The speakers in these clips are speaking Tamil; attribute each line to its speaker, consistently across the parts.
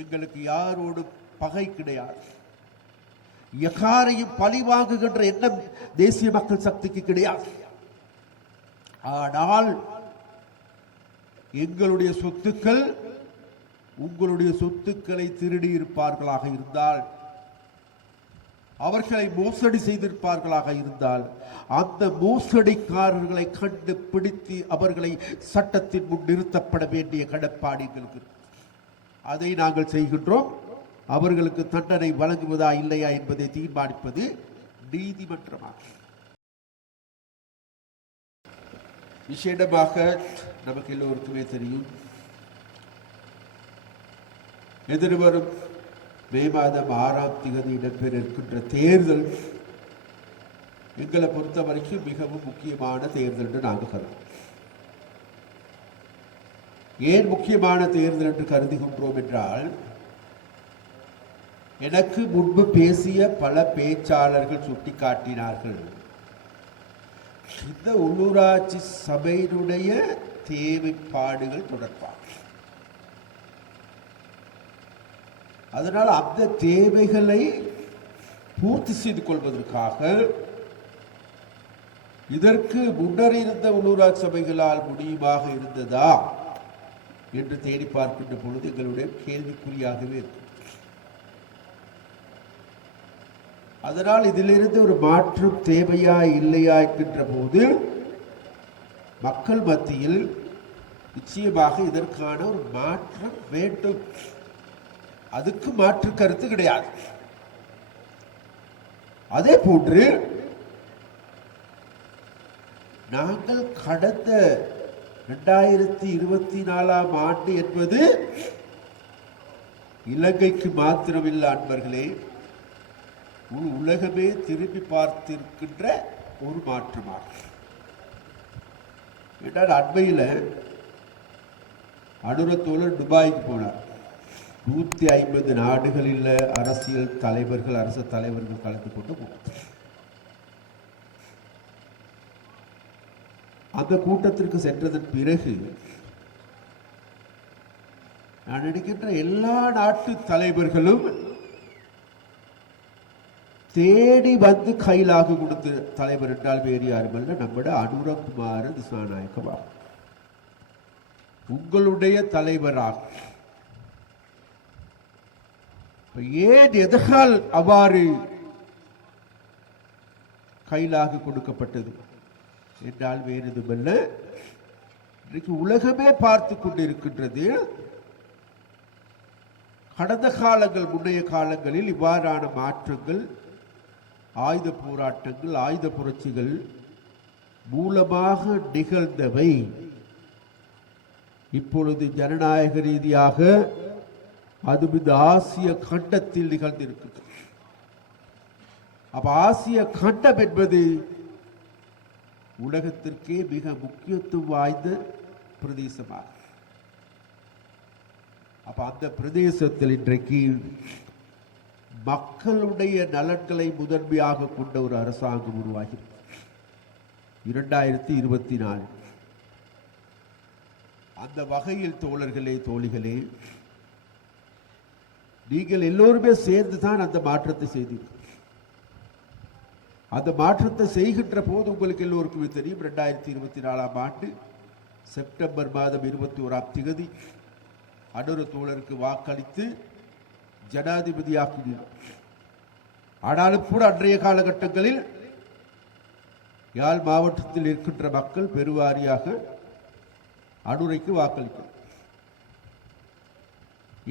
Speaker 1: எங்களுக்கு யாரோடு பகை கிடையாது. எகாரையும் பழி வாங்குகின்ற எண்ணம் தேசிய மக்கள் சக்திக்கு கிடையாது. ஆனால் எங்களுடைய சொத்துக்கள் உங்களுடைய சொத்துக்களை திருடி இருப்பார்களாக இருந்தால் அவர்களை மோசடி செய்திருப்பார்களாக இருந்தால் அந்த மோசடிக்காரர்களை கண்டு பிடித்து அவர்களை சட்டத்தின் முன் நிறுத்தப்பட வேண்டிய கடப்பாடு எங்களுக்கு அதை நாங்கள் செய்கின்றோம். அவர்களுக்கு தண்டனை வழங்குவதா இல்லையா என்பதை தீர்மானிப்பது நீதிமன்றமாகும். விசேடமாக நமக்கு எல்லோருக்குமே தெரியும். எதிர்வரும் மே மாதம் ஆறாம் திகதி இடம்பெற இருக்கின்ற தேர்தல் எங்களை பொறுத்த வரைக்கும் மிகவும் முக்கியமான தேர்தல் என்று நாங்கள் கருதுகிறோம் ஏன் முக்கியமான தேர்தல் என்று கருதுகின்றோம் என்றால் எனக்கு முன்பு பேசிய பல பேச்சாளர்கள் சுட்டிக்காட்டினார்கள். இந்த உள்ளூராட்சி சபையினுடைய தேவைப்பாடுகள் தொடர்பாக. அதனால் அந்த தேவைகளை பூர்த்தி செய்து கொள்வதற்காக இதற்கு முன்னர் இருந்த உள்ளூராட்சி சபைகளால் முடியுமாக இருந்ததா? என்று தேடி பார்க்கின்ற பொழுது எங்களுடைய கேள்விக்குறியாகவே இருக்கும் அதனால் இதிலிருந்து ஒரு மாற்றம் தேவையா இல்லையா என்கின்ற போது மக்கள் மத்தியில் நிச்சயமாக இதற்கான ஒரு மாற்றம் வேண்டும். அதுக்கு மாற்று கருத்து கிடையாது. அதே போன்று நாங்கள் கடந்த ரெண்டாயிரத்தி இருபத்தி நாலாம் ஆண்டு என்பது இலங்கைக்கு மாத்திரமில்லை அன்பர்களே. ஒரு உலகமே திரும்பி பார்த்திருக்கின்ற ஒரு மாற்றமாகும். என்றால் அண்மையில் அனுரத்தோழர் துபாய்க்கு போனார். நூற்றி ஐம்பது நாடுகளில் அரசியல் தலைவர்கள் அரசு தலைவர்கள் கலந்து கொண்டு போனார். அந்த கூட்டத்திற்கு சென்றதன் பிறகு நான் நினைக்கின்ற எல்லா நாட்டு தலைவர்களும் தேடி வந்து கையிலாக கொடுத்த தலைவர் என்றால் வேறு யாருமல்ல நம்முடைய அனுரகுமார திசாநாயக்கவா உங்களுடைய தலைவராக ஏன் எதனால் அவ்வாறு கையிலாக கொடுக்கப்பட்டது? என்றால் வேறு எதுவுமல்ல இன்றைக்கு உலகமே பார்த்து கொண்டிருக்கின்றது. கடந்த காலங்கள் முன்னைய காலங்களில் இவ்வாறான மாற்றங்கள் ஆயுத போராட்டங்கள் ஆயுத புரட்சிகள் மூலமாக நிகழ்ந்தவை. இப்பொழுது ஜனநாயக ரீதியாக அது இந்த ஆசிய கண்டத்தில் நிகழ்ந்திருக்கிறது அப்ப ஆசிய கண்டம் என்பது உலகத்திற்கே மிக முக்கியத்துவம் வாய்ந்த பிரதேசமாக. அப்ப அந்த பிரதேசத்தில் இன்றைக்கு மக்களுடைய நலன்களை முதன்மையாக கொண்ட ஒரு அரசாங்கம் உருவாகி. இரண்டாயிரத்தி இருபத்தி நாலு. அந்த வகையில் தோழர்களே தோழிகளே நீங்கள் எல்லோருமே சேர்ந்து தான் அந்த மாற்றத்தை செய்தீர்கள். அந்த மாற்றத்தை செய்கின்ற போது உங்களுக்கு எல்லோருக்குமே தெரியும். ரெண்டாயிரத்தி இருபத்தி நாலாம் ஆண்டு செப்டம்பர் மாதம் இருபத்தி ஓராம் திகதி அனுர தோழருக்கு வாக்களித்து ஜனாதிபதியாக்கினீர். ஆனாலும் கூட அன்றைய காலகட்டங்களில் யாழ் மாவட்டத்தில் இருக்கின்ற மக்கள் பெருவாரியாக அனுரைக்கு வாக்களித்தார்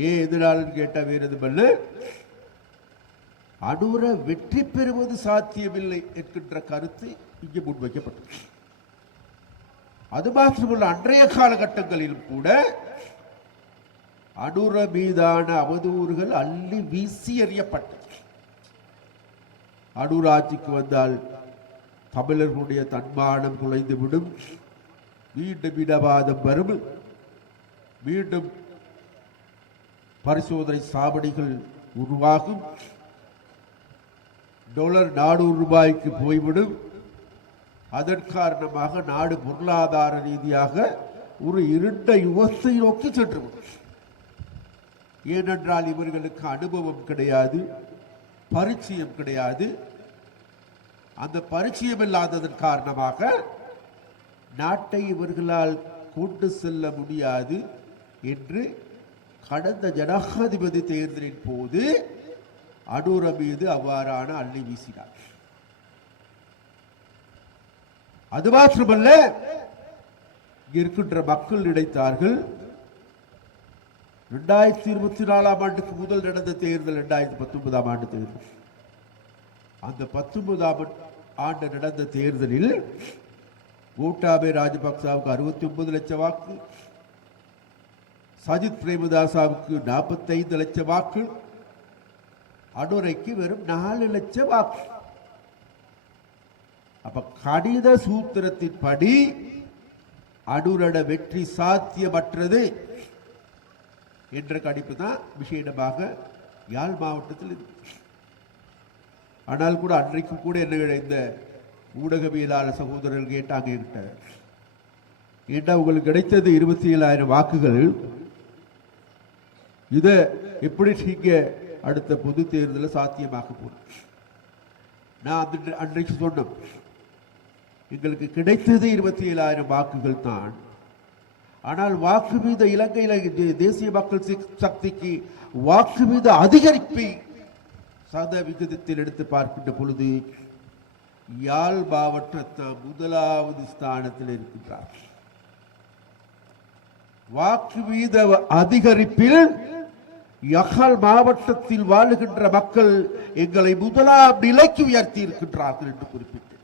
Speaker 1: ஏன் எதிராளர் கேட்ட வேறு எதுமல்ல அனுர வெற்றி பெறுவது சாத்தியமில்லை என்கின்ற கருத்து இங்கே முன்வைக்கப்பட்டது அது மாத்திரமல்ல அன்றைய காலகட்டங்களிலும் கூட அனுர மீதான அவதூறுகள் அள்ளி வீசி எறியப்பட்டது. அனுர் ஆட்சிக்கு வந்தால் தமிழர்களுடைய தன்மானம் குலைந்துவிடும். மீண்டும் இடவாதம் வரும். மீண்டும் பரிசோதனை சாவடிகள் உருவாகும். டாலர் நானூறு ரூபாய்க்கு போய்விடும். அதன் காரணமாக நாடு பொருளாதார ரீதியாக ஒரு இருண்ட யுகத்தை நோக்கி சென்றுவிடும். ஏனென்றால் இவர்களுக்கு அனுபவம் கிடையாது பரிச்சயம் கிடையாது. அந்த பரிச்சயம் இல்லாததன் காரணமாக நாட்டை இவர்களால் கொண்டு செல்ல முடியாது என்று கடந்த ஜனாதிபதி தேர்தலின் போது அடூர மீது அவ்வாறான அள்ளி வீசினார். அது மாத்திரமல்ல இருக்கின்ற மக்கள் நினைத்தார்கள் இரண்டாயிரத்தி இருபத்தி நாலாம் ஆண்டுக்கு முதல் நடந்த தேர்தல் இரண்டாயிரத்தி பத்தொன்பதாம் ஆண்டு தேர்தல். அந்த பத்தொன்பதாம் ஆண்டு நடந்த தேர்தலில் கோட்டாபே ராஜபக்சாவுக்கு அறுபத்தி ஒன்பது லட்சம் வாக்கு சஜித் பிரேமதாசாவுக்கு நாற்பத்தைந்து லட்சம் வாக்கு அனுரைக்கு வெறும் நாலு லட்சம் வாக்கு. அப்ப கடித சூத்திரத்தின்படி அனுரட வெற்றி சாத்தியமற்றது என்ற கணிப்பு தான் விஷயமாக யாழ் மாவட்டத்தில் ஆனால் கூட அன்றைக்கு கூட என்ன இந்த ஊடகவியலாளர் சகோதரர்கள் கேட்டாங்க என்கிட்ட. ஏண்டா உங்களுக்கு கிடைத்தது இருபத்தி ஏழாயிரம் வாக்குகள்? இதை எப்படி நீங்கள் அடுத்த பொது தேர்தலில் சாத்தியமாக போகும் நான் அந்த அன்றைக்கு சொன்னோம் எங்களுக்கு கிடைத்தது இருபத்தி ஏழாயிரம் வாக்குகள் தான். ஆனால் வாக்கு மீத இலங்கையில் தேசிய மக்கள் சக்திக்கு வாக்கு மீத அதிகரிப்பை சத விகிதத்தில் எடுத்து பார்க்கின்ற பொழுது யாழ் மாவட்டத்தை முதலாவது ஸ்தானத்தில் இருக்கின்றார். வாக்கு வீத அதிகரிப்பில் யஹால் மாவட்டத்தில் வாழுகின்ற மக்கள் எங்களை முதலாம் நிலைக்கு உயர்த்தி இருக்கின்றார்கள் என்று குறிப்பிட்டு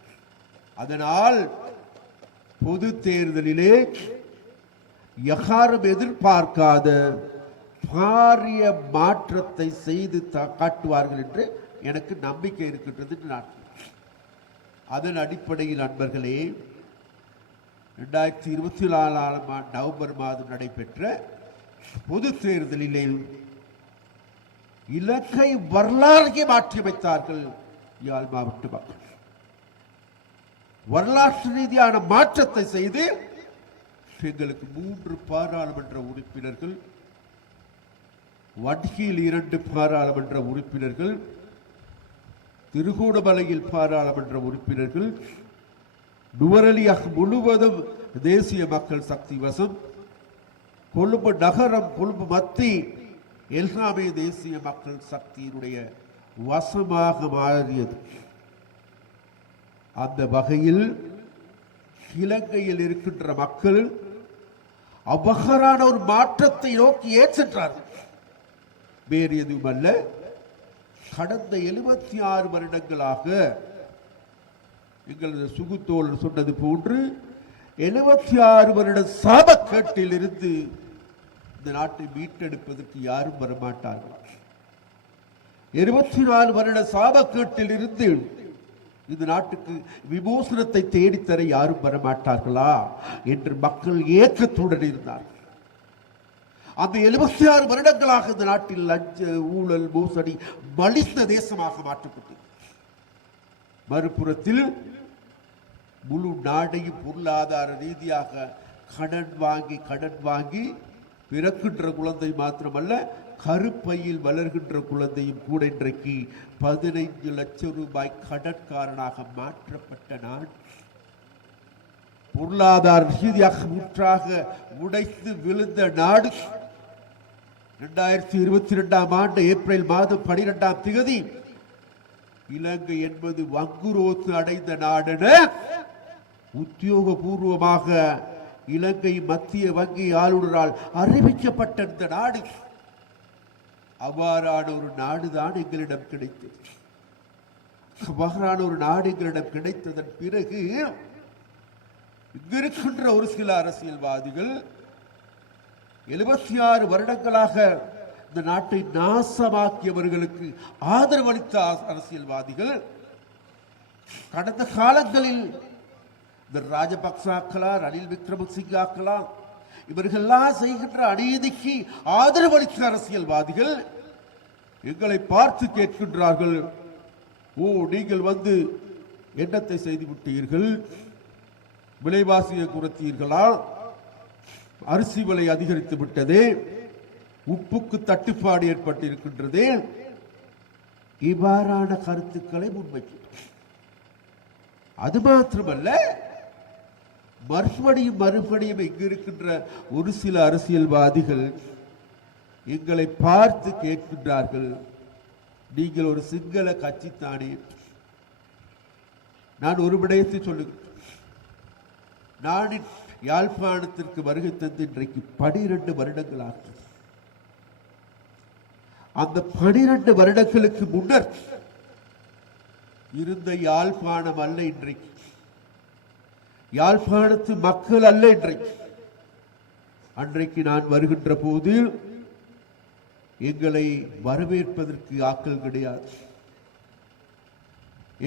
Speaker 1: அதனால் பொது தேர்தலிலே யாரும் எதிர்பார்க்காத பாரிய மாற்றத்தை செய்து த- காட்டுவார்கள் என்று எனக்கு நம்பிக்கை இருக்கின்றது என்று நான் அதன் அடிப்படையில் நண்பர்களே ரெண்டாயிரத்தி இருபத்தி நாலாம் நவம்பர் மாதம் நடைபெற்ற பொது தேர்தலிலே இலக்கை வரலாறுக்கே மாற்றியமைத்தார்கள் யாழ் மாவட்ட மக்கள் வரலாற்று ரீதியான மாற்றத்தை செய்து எங்களுக்கு மூன்று பாராளுமன்ற உறுப்பினர்கள் வடக்கில் இரண்டு பாராளுமன்ற உறுப்பினர்கள் திருகோணமலையில் பாராளுமன்ற உறுப்பினர்கள் நுவரலியாக முழுவதும் தேசிய மக்கள் சக்தி வசம் கொழும்பு நகரம் கொழும்பு மத்தி எல்லாமே தேசிய மக்கள் சக்தியினுடைய வசமாக மாறியது. அந்த வகையில் இலங்கையில் இருக்கின்ற மக்கள் அவ்வகரான ஒரு மாற்றத்தை நோக்கி ஏன் சென்றார்கள் வேறு எதுவுமல்ல கடந்த எழுபத்தி ஆறு வருடங்களாக எங்களது சுகுத்தோழர் சொன்னது போன்று எழுபத்தி ஆறு வருட சாபக்கேட்டில் இருந்து இந்த நாட்டை மீட்டெடுப்பதற்கு யாரும் வரமாட்டார்கள். இருபத்தி நாலு வருட சாபக்கேட்டில் இருந்து இந்த நாட்டுக்கு விமோசனத்தை தேடித்தர யாரும் வரமாட்டார்களா என்று மக்கள் ஏக்கத்துடன் இருந்தார்கள். அந்த எழுபத்தி ஆறு வருடங்களாக இந்த நாட்டில் லஞ்ச ஊழல் மோசடி மலிந்த தேசமாக மாற்றப்பட்டது மறுபுறத்தில் முழு நாடையும் பொருளாதார ரீதியாக கடன் வாங்கி கடன் வாங்கி பிறக்கின்ற குழந்தை மாத்திரமல்ல கருப்பையில் வளர்கின்ற குழந்தையும் கூட இன்றைக்கு பதினைந்து லட்சம் ரூபாய் கடற்காரனாக மாற்றப்பட்ட நாடு பொருளாதார ரீதியாக முற்றாக உடைத்து விழுந்த நாடு. இரண்டாயிரத்தி இருபத்தி ரெண்டாம் ஆண்டு ஏப்ரல் மாதம் பனிரெண்டாம் திகதி இலங்கை என்பது வங்குரோத்து அடைந்த நாடென உத்தியோகபூர்வமாக இலங்கை மத்திய வங்கி ஆளுநரால் அறிவிக்கப்பட்ட இந்த நாடு அவ்வாறான ஒரு நாடுதான் எங்களிடம் கிடைத்தது. அவ்வாறான ஒரு நாடு எங்களிடம் கிடைத்ததன் பிறகு இங்கிருக்கின்ற ஒரு சில அரசியல்வாதிகள் எழுபத்தி ஆறு வருடங்களாக இந்த நாட்டை நாசமாக்கியவர்களுக்கு ஆதரவளித்த அரசியல்வாதிகள் கடந்த காலங்களில் இந்த ராஜபக்சாக்களா ரணில் விக்ரமசிங்காக்களா இவர்கள்லாம் செய்கின்ற அநீதிக்கு ஆதரவளித்த அரசியல்வாதிகள் எங்களை பார்த்து கேட்கின்றார்கள். ஓ நீங்கள் வந்து எண்ணத்தை செய்து விட்டீர்கள் விலைவாசியை குறைத்தீர்களா? அரிசி விலை அதிகரித்து விட்டது. உப்புக்கு தட்டுப்பாடு ஏற்பட்டிருக்கின்றது. இவ்வாறான கருத்துக்களை முன்வைக்கிறோம் அது மாத்திரமல்ல மறுபடியும் மறுபடியும் இங்கிருக்கின்ற ஒரு சில அரசியல்வாதிகள் எங்களை பார்த்து கேட்கின்றார்கள். நீங்கள் ஒரு சிங்கள கட்சி தானே? நான் ஒரு விடயத்தை சொல்லுகிறேன். நான் யாழ்ப்பாணத்திற்கு வருகை தந்து இன்றைக்கு பனிரெண்டு வருடங்கள் ஆகும் அந்த பனிரெண்டு வருடங்களுக்கு முன்னர் இருந்த யாழ்ப்பாணம் அல்ல இன்றைக்கு. யாழ்ப்பாணத்து மக்கள் அல்ல இன்றைக்கு. அன்றைக்கு நான் வருகின்ற போது எங்களை வரவேற்பதற்கு ஆக்கள் கிடையாது.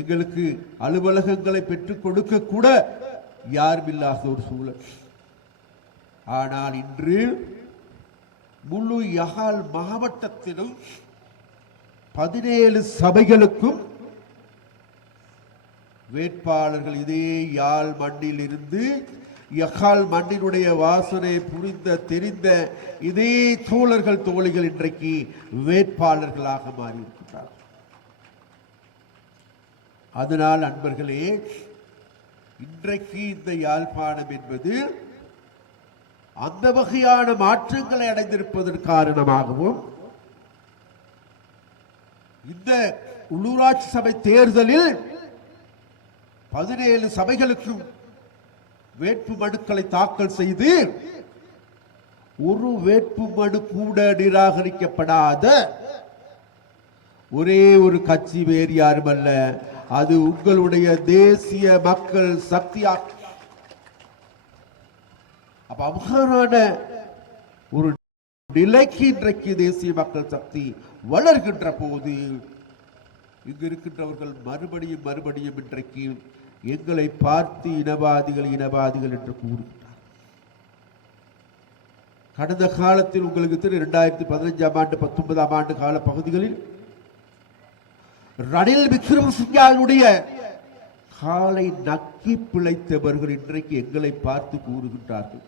Speaker 1: எங்களுக்கு அலுவலகங்களை பெற்றுக் கொடுக்க கூட யாரும் ஒரு சூழல். ஆனால் இன்று முழு யகால் மாவட்டத்திலும் பதினேழு சபைகளுக்கும் வேட்பாளர்கள் இதே யாழ் மண்ணிலிருந்து யகால் மண்ணினுடைய வாசனை புரிந்த தெரிந்த இதே தோழர்கள் தோழிகள் இன்றைக்கு வேட்பாளர்களாக மாறியிருக்கிறார்கள் அதனால் அன்பர்களே இன்றைக்கு இந்த யாழ்ப்பாணம் என்பது அந்த வகையான மாற்றங்களை அடைந்திருப்பதன் காரணமாகவும் இந்த உள்ளூராட்சி சபை தேர்தலில் பதினேழு சபைகளுக்கும் வேட்பு மனுக்களை தாக்கல் செய்து ஒரு வேட்பு மனு கூட நிராகரிக்கப்படாத ஒரே ஒரு கட்சி வேறு யாரும் அல்ல அது உங்களுடைய தேசிய மக்கள் சக்தியா அப்ப அவ்வாறான ஒரு நிலைக்கு இன்றைக்கு தேசிய மக்கள் சக்தி வளர்கின்ற போது இங்கு இருக்கின்றவர்கள் மறுபடியும் மறுபடியும் இன்றைக்கு எங்களை பார்த்து இனவாதிகள் இனவாதிகள் என்று கூறுகின்றார் கடந்த காலத்தில் உங்களுக்கு தெரியும் இரண்டாயிரத்தி பதினஞ்சாம் ஆண்டு பத்தொன்பதாம் ஆண்டு கால பகுதிகளில் ரணில் விக்ரமசிங்காவுடைய காலை நக்கி பிழைத்தவர்கள் இன்றைக்கு எங்களை பார்த்து கூறுகின்றார்கள்.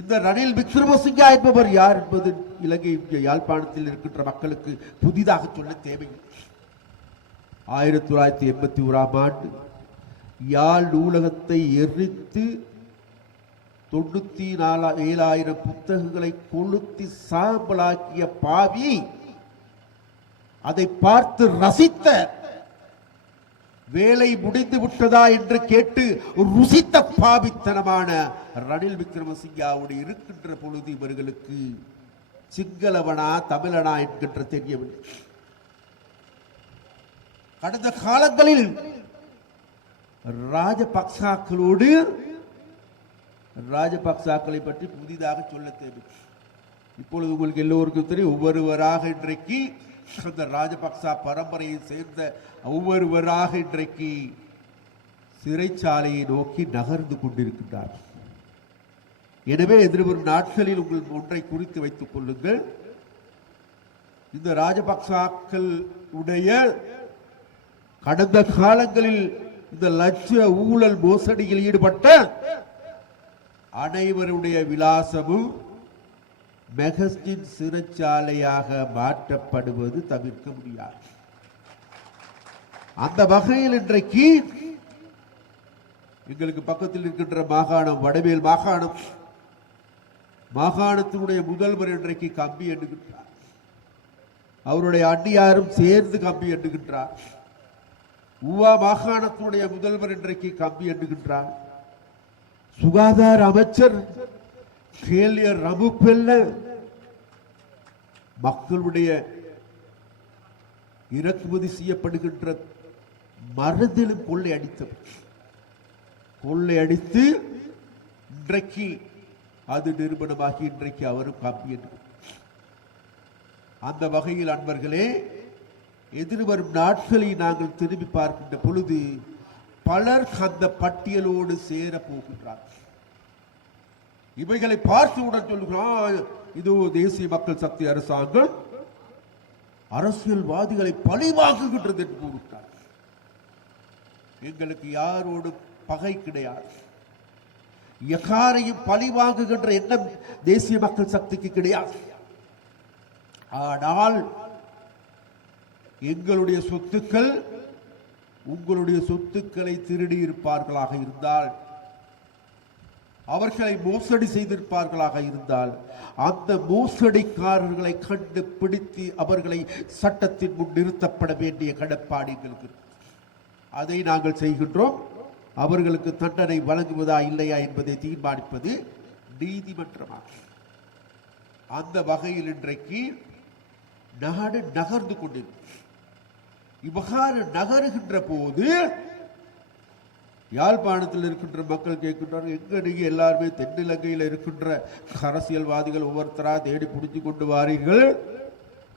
Speaker 1: இந்த ரணில் விக்ரமசிங்கா என்பவர் யார் என்பது இலங்கை இங்கே யாழ்ப்பாணத்தில் இருக்கின்ற மக்களுக்கு புதிதாக சொல்ல தேவையில்லை. ஆயிரத்தி தொள்ளாயிரத்தி எண்பத்தி ஓராம் ஆண்டு யாழ் நூலகத்தை எரித்து தொண்ணூத்தி நாலா ஏழாயிரம் புத்தகங்களை கொளுத்தி சாம்பலாக்கிய பாவி அதை பார்த்து ரசித்த வேலை முடிந்து விட்டதா என்று கேட்டு ருசித்த பாவித்தனமான ரணில் விக்ரமசிங்காவுடைய இருக்கின்ற பொழுது இவர்களுக்கு சிங்களவனா தமிழனா என்கின்ற தெரியவில்லை. கடந்த காலங்களில் ராஜபக்சாக்களோடு ராஜபக்சாக்களை பற்றி புதிதாக சொல்ல தேவை இப்பொழுது உங்களுக்கு எல்லோருக்கும் தெரியும் ஒவ்வொருவராக இன்றைக்கு அந்த ராஜபக்சா பரம்பரையை சேர்ந்த ஒவ்வொருவராக இன்றைக்கு சிறைச்சாலையை நோக்கி நகர்ந்து கொண்டிருக்கின்றார். எனவே எதிர்வரும் நாட்களில் உங்கள் ஒன்றை குறித்து வைத்துக் கொள்ளுங்கள். இந்த ராஜபக்சாக்கள் உடைய கடந்த காலங்களில் இந்த லட்ச ஊழல் மோசடியில் ஈடுபட்ட அனைவருடைய விலாசமும் மெகஸ்டின் சிறைச்சாலையாக மாற்றப்படுவது தவிர்க்க முடியாது. அந்த வகையில் இன்றைக்கு எங்களுக்கு பக்கத்தில் இருக்கின்ற மாகாணம் வடமேல் மாகாணம் மாகாணத்தினுடைய முதல்வர் இன்றைக்கு கம்பி எண்ணுகின்றார். அவருடைய அண்ணியாரும் சேர்ந்து கம்பி எண்ணுகின்றார். உவா மாகாணத்தினுடைய முதல்வர் இன்றைக்கு கம்பி எண்ணுகின்றார். சுகாதார அமைச்சர் கேலியர் ரமுப்பெல்ல மக்களுடைய இறக்குமதி செய்யப்படுகின்ற மருந்திலும் கொள்ளை அடித்தவர். கொள்ளை அடித்து இன்றைக்கு அது நிறுவனமாகி இன்றைக்கு அவரும் காப்பி என்று அந்த வகையில் அன்பர்களே எதிர்வரும் நாட்களை நாங்கள் திரும்பி பார்க்கின்ற பொழுது பலர் அந்த பட்டியலோடு சேர போகின்றார். இவைகளை பார்த்தவுடன் சொல்கிறான் இது தேசிய மக்கள் சக்தி அரசாங்கம் அரசியல்வாதிகளை பழிவாக்குகின்றது என்று கூறுகிறார். எங்களுக்கு யாரோடு பகை கிடையாது. எகாரையும் பழி வாங்குகின்ற எண்ணம் தேசிய மக்கள் சக்திக்கு கிடையாது. ஆனால் எங்களுடைய சொத்துக்கள் உங்களுடைய சொத்துக்களை திருடி இருப்பார்களாக இருந்தால் அவர்களை மோசடி செய்திருப்பார்களாக இருந்தால் அந்த மோசடிக்காரர்களை கண்டுபிடித்து அவர்களை சட்டத்தின் முன் நிறுத்தப்பட வேண்டிய கடப்பாடு எங்களுக்கு அதை நாங்கள் செய்கின்றோம். அவர்களுக்கு தண்டனை வழங்குவதா இல்லையா என்பதை தீர்மானிப்பது நீதிமன்றமாகும் அந்த வகையில் இன்றைக்கு நாடு நகர்ந்து கொண்டிருக்கும் இவ்வாறு நகருகின்ற போது யாழ்ப்பாணத்தில் இருக்கின்ற மக்கள் கேட்கின்றார்கள் எங்க நீங்க எல்லாருமே தென்னிலங்கையில் இருக்கின்ற அரசியல்வாதிகள் ஒவ்வொருத்தரா தேடி பிடிச்சு கொண்டு வாரீர்கள்?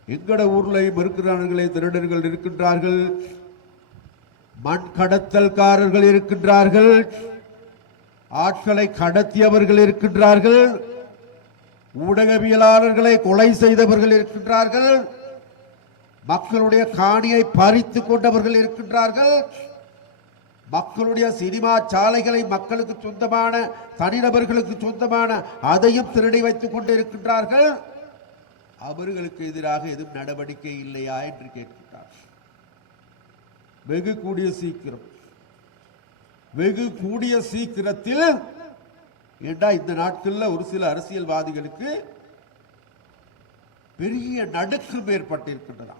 Speaker 1: எங்கட ஊர்லையும் இருக்கிறார்களே திருடர்கள் இருக்கின்றார்கள் மண் கடத்தல்காரர்கள் இருக்கின்றார்கள் ஆட்களை கடத்தியவர்கள் இருக்கின்றார்கள் ஊடகவியலாளர்களை கொலை செய்தவர்கள் இருக்கின்றார்கள் மக்களுடைய காணியை பறித்து கொண்டவர்கள் இருக்கின்றார்கள். மக்களுடைய சினிமா சாலைகளை மக்களுக்கு சொந்தமான தனிநபர்களுக்கு சொந்தமான அதையும் திருடி வைத்துக் கொண்டு இருக்கின்றார்கள் அவர்களுக்கு எதிராக எதுவும் நடவடிக்கை இல்லையா என்று கேட்கின்றார். வெகு கூடிய சீக்கிரம். வெகு கூடிய சீக்கிரத்தில் ஏண்டா இந்த நாட்களில் ஒரு சில அரசியல்வாதிகளுக்கு பெரிய நடுக்கம் ஏற்பட்டிருக்கின்றன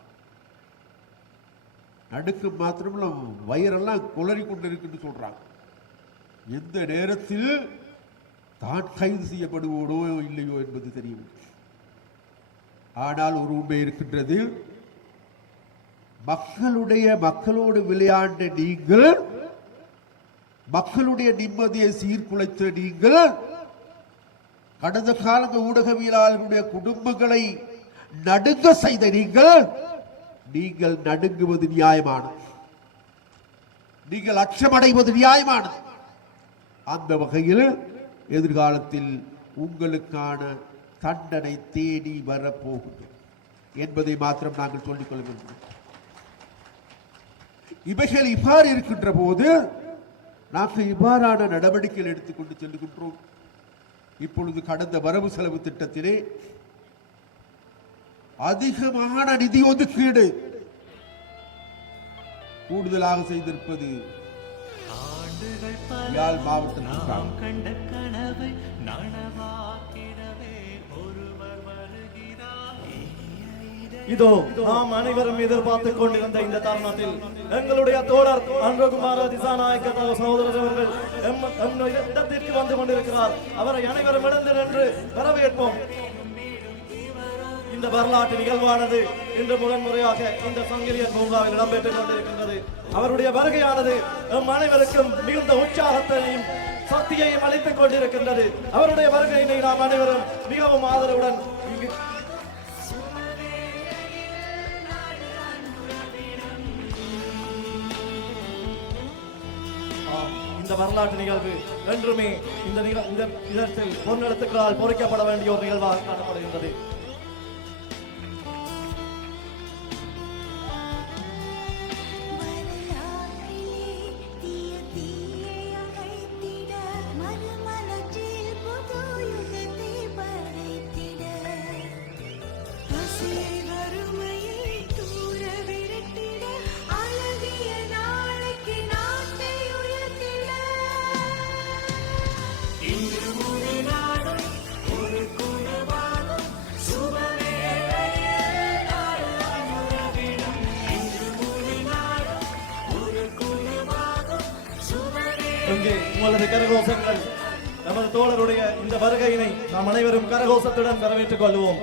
Speaker 1: நடுக்கு மாத்திரமில்ல வயிறெல்லாம் குளறி கொண்டு இருக்குன்னு சொல்கிறாங்க எந்த நேரத்தில் தான் கைது செய்யப்படுவோடோ இல்லையோ என்பது தெரியவில்லை ஆனால் ஒரு உண்மை இருக்கின்றது. மக்களுடைய மக்களோடு விளையாண்ட நீங்கள் மக்களுடைய நிம்மதியை சீர்குலைத்த நீங்கள் கடந்த காலங்க ஊடகவியலாளர்களுடைய குடும்பங்களை நடுங்க செய்த நீங்கள் நீங்கள் நடுங்குவது நியாயமானது. நீங்கள் அச்சமடைவது நியாயமானது. அந்த வகையில் எதிர்காலத்தில் உங்களுக்கான தண்டனை தேடி வரப்போகுது என்பதை மாத்திரம் நாங்கள் சொல்லிக்கொள்ள வேண்டும் இவைகள் இவ்வாறு இருக்கின்ற போது நாங்கள் இவ்வாறான நடவடிக்கைகள் எடுத்துக்கொண்டு செல்லுகின்றோம் இப்பொழுது கடந்த வரவு செலவு திட்டத்திலே அதிகமான நிதி ஒதுக்கீடு கூடுதலாக செய்திருப்பது யாழ்
Speaker 2: நாம் கண்ட கனவை நனவாக்கிடவே ஒருவர் வருகிறார்.
Speaker 3: இதோ நாம் அனைவரும் எதிர்பார்த்துக் கொண்டிருந்த இந்த தருணத்தில் எங்களுடைய தோழர் அன்பகுமார திசாநாயக்க சகோதரர் அவர்கள் எம் எம் இடத்திற்கு வந்து கொண்டிருக்கிறார். அவரை அனைவரும் இடந்து நின்று வரவேற்போம். இந்த வரலாற்று நிகழ்வானது இன்று முதன்முறையாக இந்த சங்கிலியன் பூங்காவில் இடம்பெற்றுக் கொண்டிருக்கின்றது. அவருடைய வருகையானது நம் அனைவருக்கும் மிகுந்த உற்சாகத்தையும் சக்தியையும் அளித்துக் கொண்டிருக்கின்றது. அவருடைய வருகையினை நாம் அனைவரும் மிகவும் ஆதரவுடன் இங்கு இந்த வரலாற்று நிகழ்வு என்றுமே இந்த நிக- இந்த இதத்தில் பொன்னெழுத்துக்களால் பொறிக்கப்பட வேண்டிய ஒரு நிகழ்வாக காணப்படுகின்றது. அல்லது கரகோஷங்கள் நமது தோழருடைய இந்த வருகையினை நாம் அனைவரும் கரகோஷத்துடன் வரவேற்றுக் கொள்வோம்.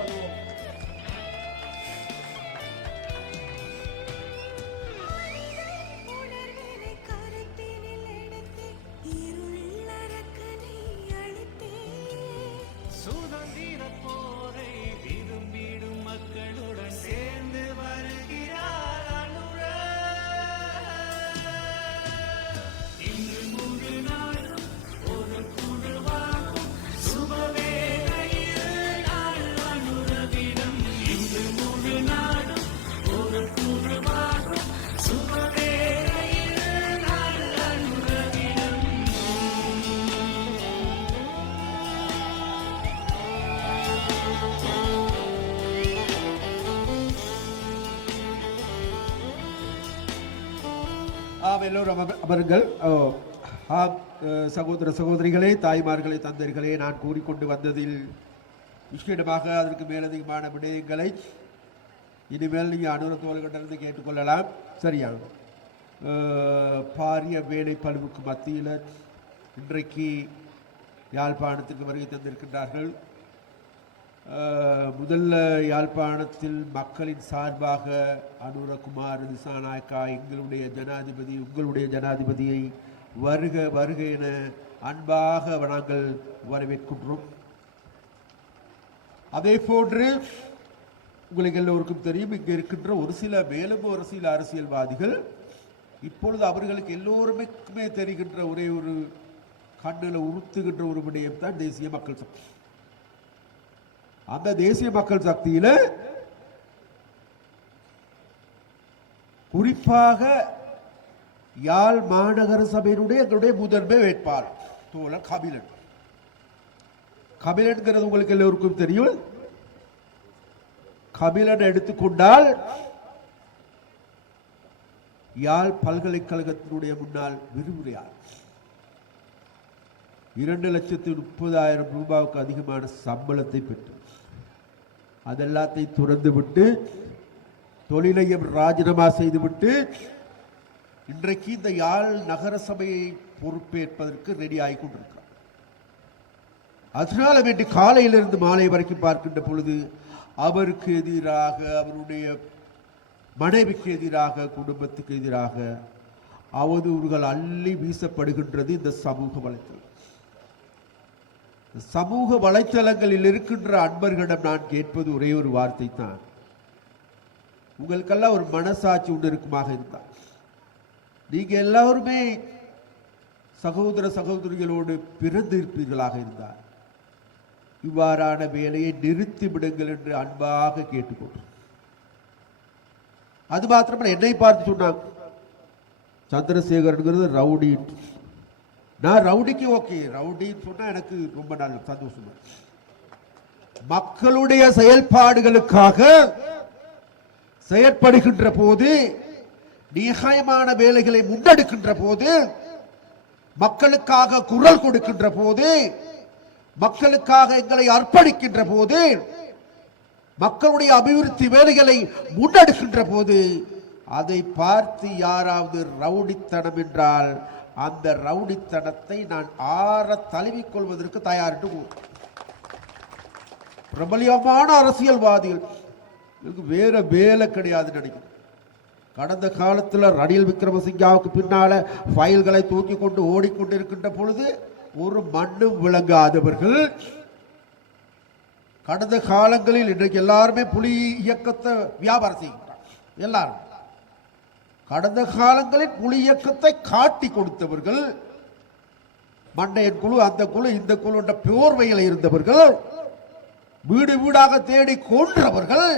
Speaker 1: நாம் எல்லோரும் அவர்கள் ஓ, சகோதர சகோதரிகளே தாய்மார்களே தந்தர்களே நான் கூறிக்கொண்டு வந்ததில் விசேடமாக அதற்கு மேலதிகமான விடயங்களை இனிமேல் நீங்கள் அனுரத்தோர்களிடமிருந்து கேட்டுக்கொள்ளலாம். சரியா? பாரிய வேலை பழுவுக்கு மத்தியில் இன்றைக்கு யாழ்ப்பாணத்துக்கு வருகை தந்திருக்கின்றார்கள். முதல்ல யாழ்ப்பாணத்தில் மக்களின் சார்பாக அனுரகுமார் திசாநாயக்கா எங்களுடைய ஜனாதிபதி உங்களுடைய ஜனாதிபதியை வருக வருக என அன்பாக நாங்கள் வரவேற்கின்றோம். அதே போன்று உங்களுக்கு எல்லோருக்கும் தெரியும் இங்கே இருக்கின்ற ஒரு சில மேலும் ஒரு சில அரசியல்வாதிகள் இப்பொழுது அவர்களுக்கு எல்லோருமே தெரிகின்ற ஒரே ஒரு கண்ணில் உறுத்துகின்ற ஒரு விடயம் தான் தேசிய மக்கள் சக்தி அந்த தேசிய மக்கள் சக்தியில குறிப்பாக யாழ் மாநகர சபையினுடைய எங்களுடைய முதன்மை வேட்பாளர் தோழர் கபிலன். கபிலன்கிறது உங்களுக்கு எல்லோருக்கும் தெரியும். கபிலன் எடுத்துக்கொண்டால் யாழ் பல்கலைக்கழகத்தினுடைய முன்னால் விரிவுரையாளர். இரண்டு லட்சத்து முப்பதாயிரம் ரூபாவுக்கு அதிகமான சம்பளத்தை பெற்று அதெல்லாத்தையும் துறந்து விட்டு தொழிலையும் ராஜினாமா செய்துவிட்டு இன்றைக்கு இந்த யாழ் நகர சபையை பொறுப்பேற்பதற்கு ரெடி ஆகி கொண்டிருக்கிறார். அதனால வேண்டி காலையிலிருந்து மாலை வரைக்கும் பார்க்கின்ற பொழுது அவருக்கு எதிராக அவருடைய மனைவிக்கு எதிராக குடும்பத்துக்கு எதிராக அவதூறுகள் அள்ளி வீசப்படுகின்றது இந்த சமூக வலைத்தளம் சமூக வலைத்தளங்களில் இருக்கின்ற அன்பர்களிடம் நான் கேட்பது ஒரே ஒரு வார்த்தை தான் உங்களுக்கெல்லாம் ஒரு மனசாட்சி ஒன்று இருக்குமாக இருந்தால். நீங்க எல்லாருமே சகோதர சகோதரிகளோடு பிறந்திருப்பீர்களாக இருந்தால். இவ்வாறான வேலையை நிறுத்தி விடுங்கள் என்று அன்பாக கேட்டுக்கொண்டோம் அது மாத்திரமல்ல என்னை பார்த்து சொன்னாங்க. சந்திரசேகரனுங்கிறது ரவுடி நான் ரவுடிக்கு ஓகே. ரவுடின்னு சொன்னா எனக்கு ரொம்ப நல்ல சந்தோஷம் மக்களுடைய செயல்பாடுகளுக்காக செயற்படுகின்ற போது நியாயமான வேலைகளை முன்னெடுக்கின்ற போது மக்களுக்காக குரல் கொடுக்கின்ற போது மக்களுக்காக எங்களை அர்ப்பணிக்கின்ற போது மக்களுடைய அபிவிருத்தி வேலைகளை முன்னெடுக்கின்ற போது அதை பார்த்து யாராவது ரவுடித்தனம் என்றால் அந்த ரவுடித்தனத்தை நான் ஆற தழுவிக் கொள்வதற்கு பிரபலியமான அரசியல்வாதிகள். இதுக்கு வேற வேலை கிடையாது நினைக்கிறேன். கடந்த காலத்தில் ரணில் விக்ரமசிங்காவுக்கு பின்னால் ஃபைல்களை தூக்கி கொண்டு ஓடிக்கொண்டிருக்கின்ற பொழுது ஒரு மண்ணும் விளங்காதவர்கள். கடந்த காலங்களில் இன்றைக்கு எல்லாருமே புலி இயக்கத்தை வியாபாரம் செய்கின்றார் எல்லாரும். கடந்த காலங்களில் புலி இயக்கத்தை காட்டி கொடுத்தவர்கள் மண்டையன் குழு அந்த குழு இந்த குழு என்ற போர்வையில் இருந்தவர்கள் வீடு வீடாக தேடி கொன்றவர்கள்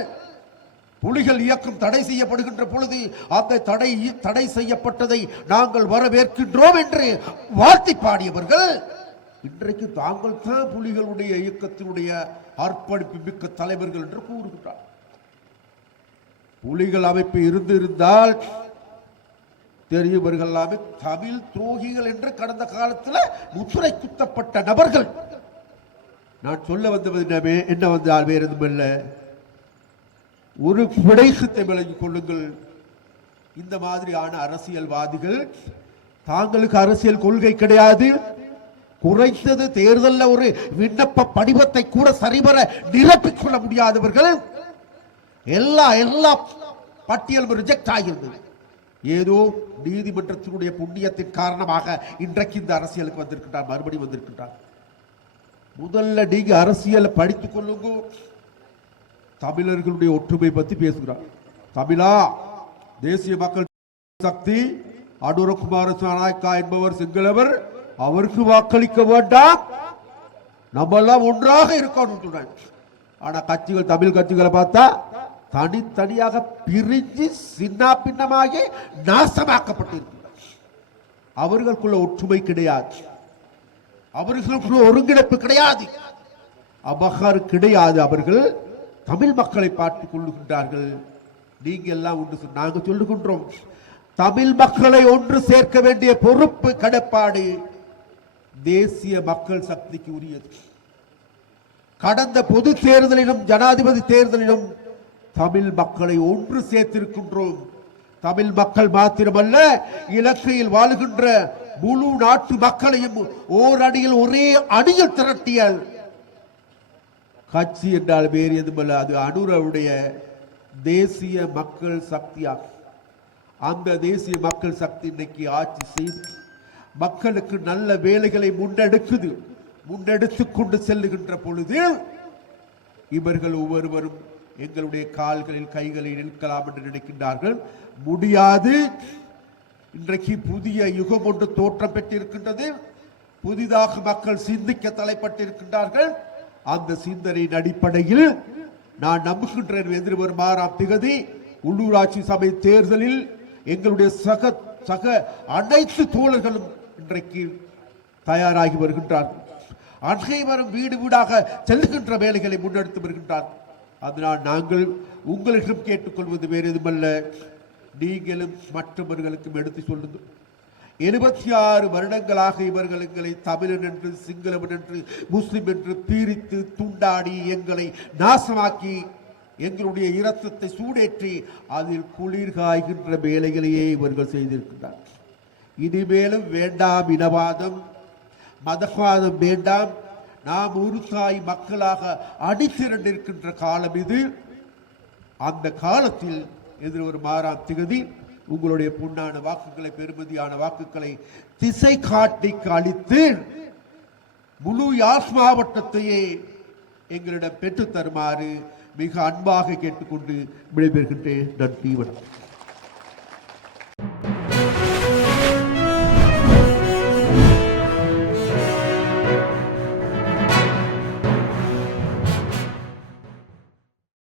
Speaker 1: புலிகள் இயக்கம் தடை செய்யப்படுகின்ற பொழுது அந்த தடை தடை செய்யப்பட்டதை நாங்கள் வரவேற்கின்றோம் என்று வாழ்த்தி பாடியவர்கள் இன்றைக்கு தாங்கள் தான் புலிகளுடைய இயக்கத்தினுடைய அர்ப்பணிப்பு மிக்க தலைவர்கள் என்று கூறுகின்றார் புலிகள் அமைப்பு இருந்து இருந்தால் தெரியவர்கள் எல்லாமே தமிழ் துரோகிகள் என்று கடந்த காலத்தில் முத்திரை குத்தப்பட்ட நபர்கள். நான் சொல்ல வந்தது என்னமே என்ன வந்தால் வேறு எதுவும் இல்லை. ஒரு பிடைசத்தை விளங்கிக் கொள்ளுங்கள். இந்த மாதிரியான அரசியல்வாதிகள் தாங்களுக்கு அரசியல் கொள்கை கிடையாது. குறைந்தது தேர்தலில் ஒரு விண்ணப்ப படிவத்தை கூட சரிவர நிரப்பிக் கொள்ள முடியாதவர்கள். எல்லா எல்லா பட்டியலும் ரிஜெக்ட் ஆகியிருந்தது. ஏதோ நீதிமன்றத்தினுடைய புண்ணியத்தின் காரணமாக இன்றைக்கு இந்த அரசியலுக்கு வந்திருக்கின்றார். மறுபடி வந்திருக்கின்றார். முதல்ல நீங்க அரசியலை படித்துக் கொள்ளுங்க. தமிழர்களுடைய ஒற்றுமை பத்தி பேசுகிறார். தமிழா தேசிய மக்கள் சக்தி அனுரகுமார நாயக்கா என்பவர் சிங்களவர் அவருக்கு வாக்களிக்க வேண்டாம். நம்ம எல்லாம் ஒன்றாக இருக்கணும் சொன்னாங்க. ஆனா கட்சிகள் தமிழ் கட்சிகளை பார்த்தா தனித்தனியாக பிரிஞ்சு சின்ன பின்னமாகி நாசமாக்கப்பட்டிருக்கிறார். அவர்களுக்குள்ள ஒற்றுமை கிடையாது. அவர்களுக்குள்ள ஒருங்கிணைப்பு கிடையாது. அவ்வகாறு கிடையாது. அவர்கள் தமிழ் மக்களை பார்த்துக் கொள்ளுகின்றார்கள். நீங்க எல்லாம் ஒன்று நாங்கள் சொல்லுகின்றோம். தமிழ் மக்களை ஒன்று சேர்க்க வேண்டிய பொறுப்பு கடப்பாடு. தேசிய மக்கள் சக்திக்கு உரியது. கடந்த பொது தேர்தலிலும் ஜனாதிபதி தேர்தலிலும் தமிழ் மக்களை ஒன்று சேர்த்திருக்கின்றோம். தமிழ் மக்கள் மாத்திரமல்ல இலக்கையில் வாழுகின்ற முழு நாட்டு மக்களையும் ஓர் ஒரே அணியில் திரட்டிய கட்சி என்றால் வேறு எதுமல்ல அது அனுரவுடைய தேசிய மக்கள் சக்தியாகும் அந்த தேசிய மக்கள் சக்தி இன்னைக்கு ஆட்சி செய்து மக்களுக்கு நல்ல வேலைகளை முன்னெடுக்குது. முன்னெடுத்து கொண்டு செல்லுகின்ற பொழுது இவர்கள் ஒவ்வொருவரும் எங்களுடைய கால்களில் கைகளில் நிற்கலாம் என்று நினைக்கின்றார்கள். முடியாது. இன்றைக்கு புதிய யுகம் ஒன்று தோற்றம் பெற்றிருக்கின்றது. புதிதாக மக்கள் சிந்திக்க தலைப்பட்டிருக்கின்றார்கள். அந்த சிந்தனையின் அடிப்படையில் நான் நம்புகின்றேன் எதிர்வரும் ஆறாம் திகதி உள்ளூராட்சி சபை தேர்தலில் எங்களுடைய சக சக அனைத்து தோழர்களும் இன்றைக்கு தயாராகி வருகின்றார்கள். அனைவரும் வீடு வீடாக செல்லுகின்ற வேலைகளை முன்னெடுத்து வருகின்றார்கள். அதனால் நாங்கள் உங்களிடம் கேட்டுக்கொள்வது வேறு எதுமல்ல நீங்களும் மற்றவர்களுக்கும் எடுத்து சொல்லுங்கள். எழுபத்தி ஆறு வருடங்களாக இவர்கள் எங்களை தமிழன் என்று சிங்களவன் என்று முஸ்லிம் என்று பீரித்து துண்டாடி எங்களை நாசமாக்கி எங்களுடைய இரத்தத்தை சூடேற்றி அதில் குளிர் காய்கின்ற வேலைகளையே இவர்கள் செய்திருக்கிறார்கள் இனிமேலும் வேண்டாம் இனவாதம் மதவாதம் வேண்டாம். நாம் ஒரு தாய் மக்களாக அடித்திரண்டிருக்கின்ற காலம் இது. அந்த காலத்தில் எதிர்வரும் ஆறாம் திகதி உங்களுடைய பொன்னான வாக்குகளை பெருமதியான வாக்குகளை திசை காட்டிக்கு அளித்து முழு யாஸ் மாவட்டத்தையே எங்களிடம் பெற்றுத் தருமாறு மிக அன்பாக கேட்டுக்கொண்டு விடைபெறுகின்றேன். நன்றி வணக்கம்.